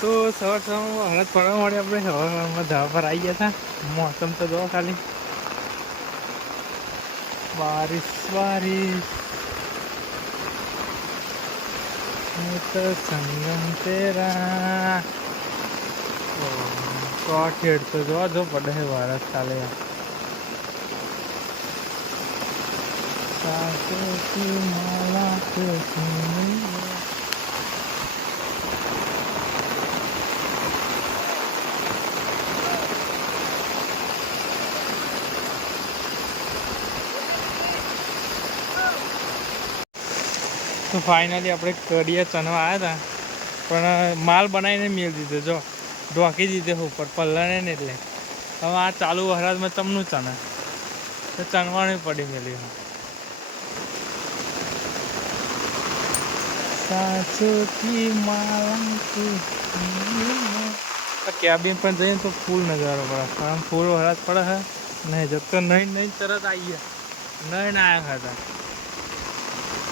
તો સવારમાં હળદ પડવા મળે આપણે સવારમાં ધાબા પર આવી ગયા હતા મોસમ તો જો ખાલી બારિશ બારિશ તો સંગમ તેરા તો ખેડ તો જો પડે છે વરસ કાલે સાસુ કી માલા કે તો ફાઇનલી આપણે કડિયા ચણવા આવ્યા હતા પણ માલ બનાવીને મેળ દીધો જો ઢોકી દીધે ઉપર પલ્લાને ને એટલે હવે આ ચાલુ વરસાદમાં તમનું ચણે તો ચણવાનું પડી મેળ્યું સાસુથી માલા કેબિન પણ જઈએ તો ફૂલ નજારો પડે કારણ ફૂલ વરસાદ પડે છે નહીં જતો નહીં તરત આવી ગયા નહીં આવ્યા હતા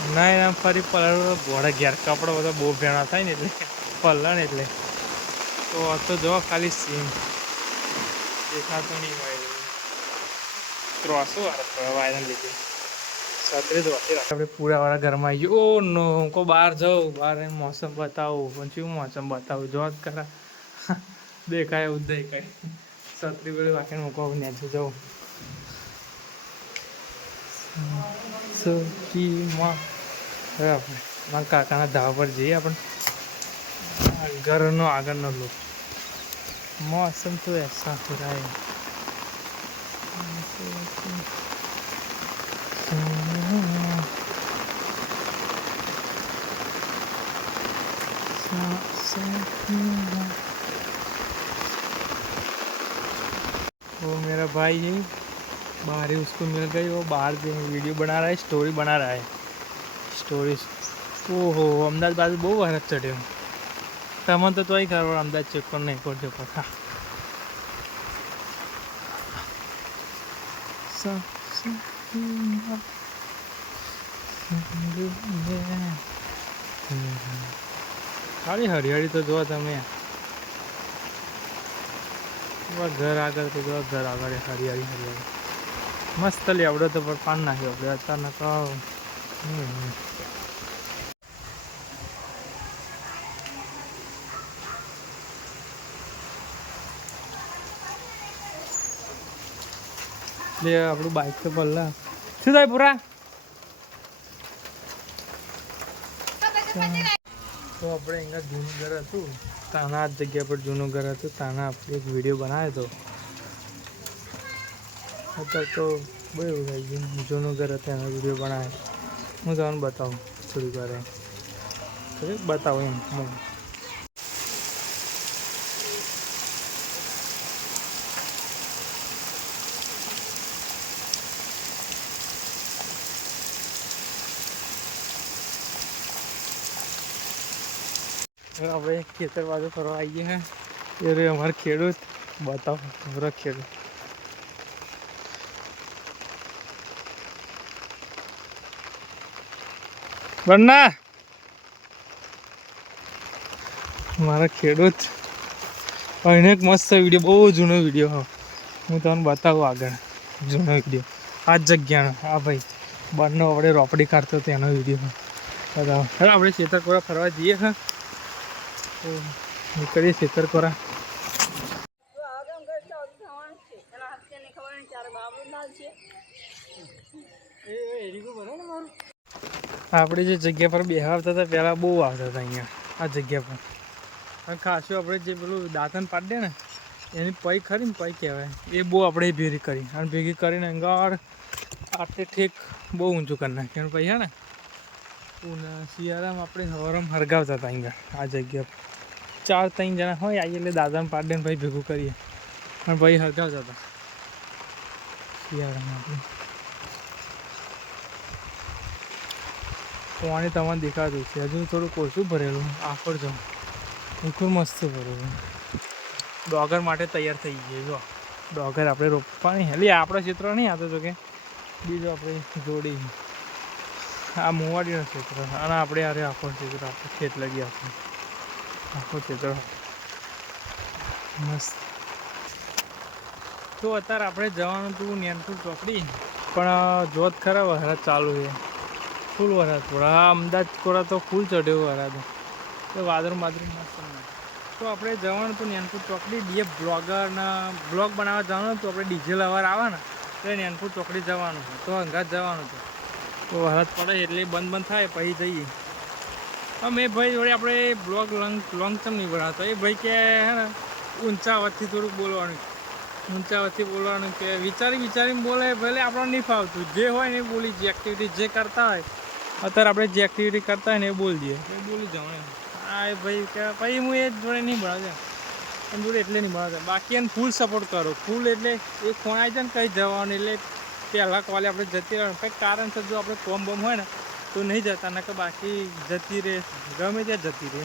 નહીં આમ ફરી પલળ ઘોડા ઘેર કપડો બધો બહુ ભેણા થાય ને એટલે પલળ એટલે તો જો ખાલી સીમ દેખાતો નહીં હોય ત્રોસો વાયરલ લીધે સત્રે ત્રોસી રાખે આપણે પૂરાવાળા ઘરમાં આવી ગયો ઓ નો હું કહું બહાર જાઉં બહાર મોસમ બતાવું પણ શું મોસમ બતાવું જો જ ખરા દેખાય એવું દેખાય સત્રી પેલી વાંકીને હું કહું નેચું જાઉં સુખીમાં હવે આપણે મારા કાકાના ધાબા પર જઈએ આપણે ઘરનો આગળનો લુક मौसम तो ऐसा हो रहा है वो मेरा भाई है बाहर ही उसको मिल गई वो बाहर वीडियो बना रहा है स्टोरी बना रहा है स्टोरी ओहो अहमदाबाद बाजू बહુ વરસાદ ચડ્યો તમને તો તોય ખબર અમદાવાદ ચેક પણ નહીં કરજો પાછા ખાલી હરિયાળી તો જો તમે ઘર આગળ તો જો ઘર આગળ હરિયાળી હરિયાળી મસ્ત લેવડો તો પણ પાન નાખ્યો આપણે અત્યારના તો એટલે આપણું બાઇક તો પલ્લા શું થાય પૂરા તો આપણે અહીંયા જૂનું ઘર હતું તાના આ જગ્યા પર જૂનું ઘર હતું તાના આપણે એક વિડીયો બનાવ્યો હતો અત્યારે તો બહુ એવું થઈ ગયું જૂનું ઘર હતું એનો વિડીયો બનાવ્યો હું તમને બતાવું થોડીક વાર બતાવું એમ આપણે ખેતર બાજુ ફરવા આવીએ हैं એ રે અમારે ખેડૂત બતાવો અમારા ખેડૂત બન્ના મારા ખેડૂત એને એક મસ્ત વિડીયો બહુ જૂનો વિડીયો હું તમને બતાવું આગળ જૂનો વિડીયો આ જ જગ્યાનો આ ભાઈ બન્નો આપણે રોપડી કાઢતો હતો એનો વિડીયો બતાવો હવે આપણે ખેતર ફરવા જઈએ હા નીકળીએ ખેતરકોરા આપણે જે જગ્યા પર બેહવા આવતા હતા પહેલાં બહુ આવતા હતા અહીંયા આ જગ્યા પર અને ખાસું આપણે જે પેલું દાંતણ પાડી દે ને એની પૈ ખરી ને પૈ કહેવાય એ બહુ આપણે ભેગી કરી અને ભેગી કરીને અંગાર આટલે ઠેક બહુ ઊંચું કરી નાખ્યું પછી હે ને શિયાળામાં આપણે સવારમાં હરગાવતા હતા અહીંયા આ જગ્યા પર 4-3 જણા હોય આવીએ એટલે દાદાને પાડી દે ભાઈ ભેગું કરીએ પણ ભાઈ હરગાવતા હતા શિયાળામાં આપણે પાણી તમને દેખાતું છે હજુ થોડું ઓછું ભરેલું આખર જો ખૂબ મસ્ત ભરેલું ડોગર માટે તૈયાર થઈ ગઈ જો ડોગર આપણે રોપવાની એટલે આપણા ક્ષેત્ર નહીં આવતો જો કે બીજો આપણે જોડી આ મુવાડીનો ક્ષેત્ર અને આપણે અરે આખો ક્ષેત્ર આપણે ખેત લગી આપણે આખો ક્ષેત્ર મસ્ત. તો અત્યારે આપણે જવાનું હતું નેનપુર ચોકડી, પણ જોત ખરા વરસાદ ચાલુ છે, ફૂલ વરસાદ પડે. હા, અમદાવાદ કોરા તો ફૂલ ચડ્યો વરસાદ, તો વાદળ મસ્ત. તો આપણે જવાનું હતું નેનપુર ચોકડી, બ્લોગર ને બ્લોગ બનાવવા જવાનું હતું. આપણે ડીજે લવર આવે ને તો નેનપુર ચોકડી જવાનું છે, તો અંગાત જવાનું હતું. તો વરસાદ પડે એટલે બંધ થાય પછી જઈએ. અમે ભાઈ જોડે આપણે બ્લોગ લોંગ ટર્મ નહીં બનાવતો. એ ભાઈ કે હે ને ઊંચા અવાજથી થોડુંક બોલવાનું, ઊંચા અવાજથી બોલવાનું, કે વિચારીને બોલે. ભલે આપણને નહીં ફાવતું, જે હોય ને એ બોલી, જે એક્ટિવિટી જે કરતા હોય અત્યારે આપણે જે એક્ટિવિટી કરતા હોય ને એ બોલી દઈએ, એ બોલી જાઉં એમ. હા, એ ભાઈ કે પછી હું એ જોડે નહીં ભણાવતો, એમ જોડે એટલે નહીં ભણાવતો. બાકી એને ફૂલ સપોર્ટ કરો, ફૂલ એટલે એ ફોન આવી જાય ને કંઈ જવાનું એટલે પહેલાં કોલે આપણે જતી રહેવાનું. કંઈક કારણસર જો આપણે કોમ બોમ હોય ને તો નહીં જતા, ને કે બાકી જતી રહે, ગમે ત્યાં જતી રહે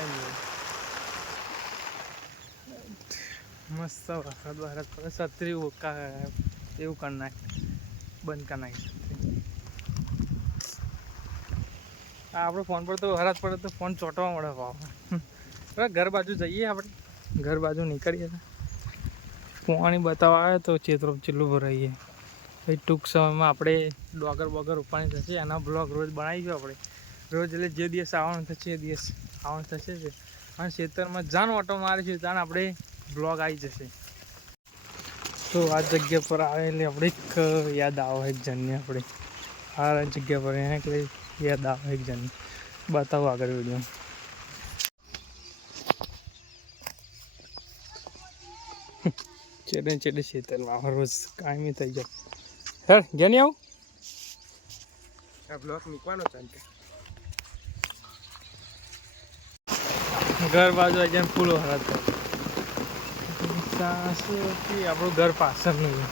એમ. મસ્ત વરસાદ પડે, છત્રી ઓકા એવું કરી નાખે, બંધ કરી નાખી છત્રી. આપણે ફોન પર તો વરસાદ પડે તો ફોન ચોંટવા મળે ભાવ. ઘર બાજુ જઈએ, આપણે ઘર બાજુ નીકળીએ તો પાણી બતાવવા આવે તો ચેતરો ચેટલું ભરાઈએ. પછી ટૂંક સમયમાં આપણે ડોગર બોગર ઉપાણી થશે, એના બ્લોગ રોજ બનાવીશું આપણે રોજ. એટલે જે દિવસ આવવાનું થશે એ દિવસ આવવાનું થશે છે, અને ખેતરમાં જાન ઓટો મારીશું ત્યાં આપણે બ્લોગ આવી જશે. તો આ જગ્યા પર આવે એટલે આપણે એક યાદ આવે એક જણને, આપણે આ જગ્યા પર એને એટલે યાદ આવે એક જણને. બતાવો આગળ વિડીયો. ચેડે ખેતરમાં રોજ કાયમી થઈ જાય. સર જેની આવું આ બ્લોક મૂકવાનો છે. ઘર બાજુ જેમ ફૂલો હરાત આપણું ઘર પાછળનું છે.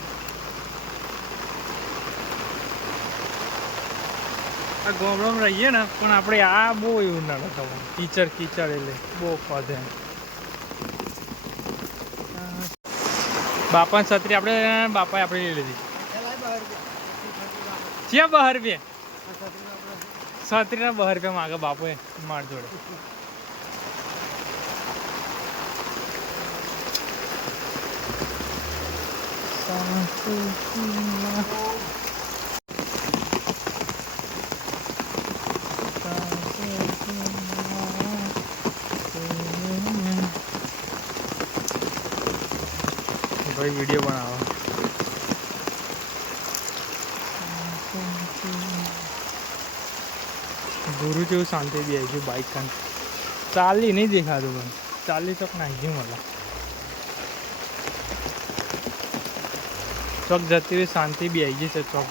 આ ગામડામાં રહીએ ને પણ આપણે આ બહુ એવું ના થવાનું, કીચડ એટલે બહુ ખોદે. બાપાની છત્રી બાપાએ આપણે લઈ લીધી છે. 12 રૂપિયા છત્રીના 12 રૂપિયા માગે બાપુએ માર જોડે. ભાઈ વિડીયો બનાવો. ગુરુ જેવું શાંતિ બી આવી ગયું. બાઇક કાન ચાલી નહીં દેખાતું, પણ ચાલી ચોક નાખી ગયું. મને ચોક જતી રહી, શાંતિ બી આવી ગઈ છે ચોક.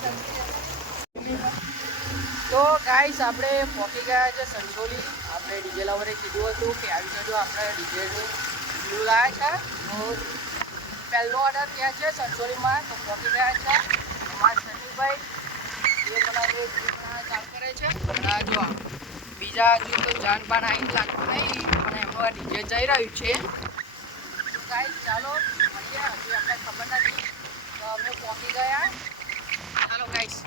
તો ગાઈસ આપણે પહોંચી ગયા છે સંસોલી. આપણે ડીજે લવરે કીધું હતું કે આવી જજો, આપણે ડીજેનું વ્યૂ લાવ્યા છે. તો પહેલો ઓર્ડર ત્યાં છે સંસોલીમાં, તો પહોંચી ગયા છે. અમારા સનીભાઈ જે બનાવે ચાલુ કરે છે. અને જો બીજા હજુ તો જાનપાન આવીને લાગતું નહીં, પણ એમનું આ ડીજે જઈ રહ્યું છે. તો ગાઈસ ચાલો મળીએ. હજી આપણે ખબર નથી, તો અમે પહોંચી ગયા. ચાલો ગાઈસ.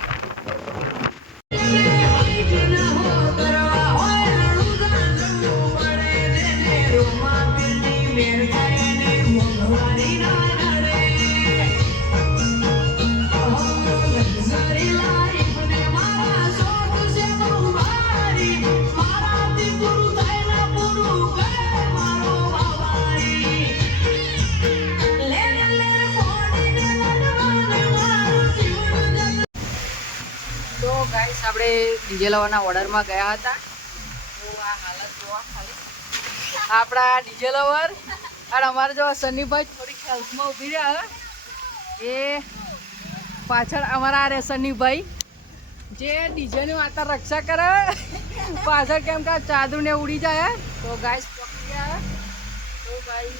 આપણે ડીજે લવરના ઓર્ડરમાં ગયા હતા. તો આ હાલત જોવા ખાલી આપણા ડીજે લવર અને અમારા જો સનીભાઈ થોડીક હેલ્થમાં ઊભી રહ્યા. એ પાછળ અમારા રે સનીભાઈ જે ડીજેની વાતા રક્ષા કરે પાછળ, કેમ કે ચાદરને ઉડી જાય. તો ગાઈસ પકડી ગયા. તો ભાઈ